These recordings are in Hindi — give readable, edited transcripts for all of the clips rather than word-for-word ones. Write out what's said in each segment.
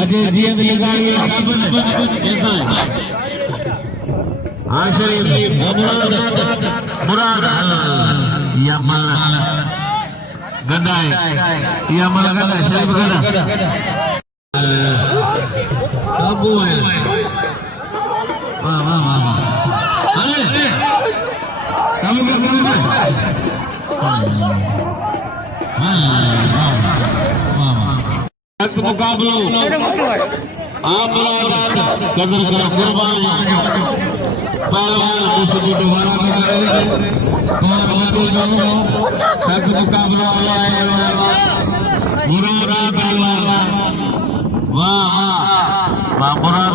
अजय जियन लगाड़ी आशरीफ मुराद या माला गंदा है या माला गंदा शरीफ गंदा अबू है वाह वाह वाह अरे kamu के मुकाबला आप कदर का कुर्बान पहलवान उसको दोबारा करे और मतलब तक मुकाबला वाला है मुराद पहलवान वाह वाह वाह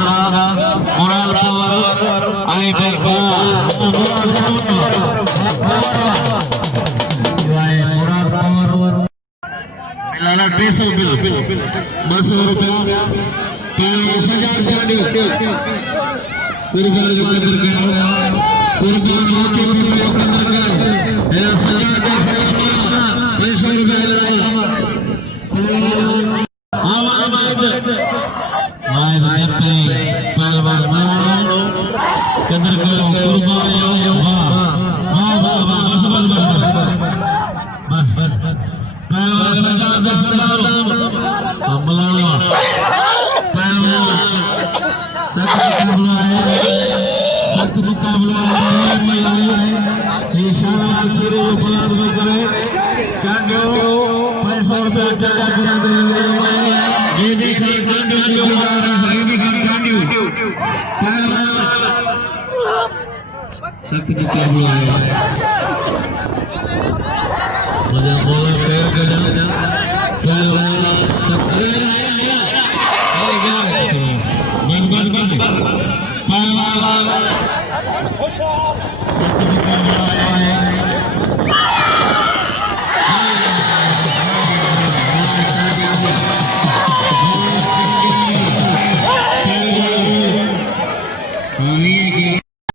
मुराद पावर आई देखा लाला 200 बिल 200 रुपया पहले सजा गाड़ी कुर्बान जो कदर करो कुर्बान होके भी मैं कदर करो है सजा दे सजा 200 रुपया लाना आवा भाई पे पहलवान मारो कदर करो कुर्बान वाह वाह वाह वाह बस पहलवान सजा दे सलाम अमलावा पहलवान सख्त मुकाबला है इशारा करो बलाद को करे कांडो 500 रुपया जगह करा दे ये देखिए कांडो की गुजारा है ये देखिए कांडो पहलवान सख्त मुकाबला है मजा बोला पैर कदा पहलवान अरे बंद पहलवान सख्त मुकाबला है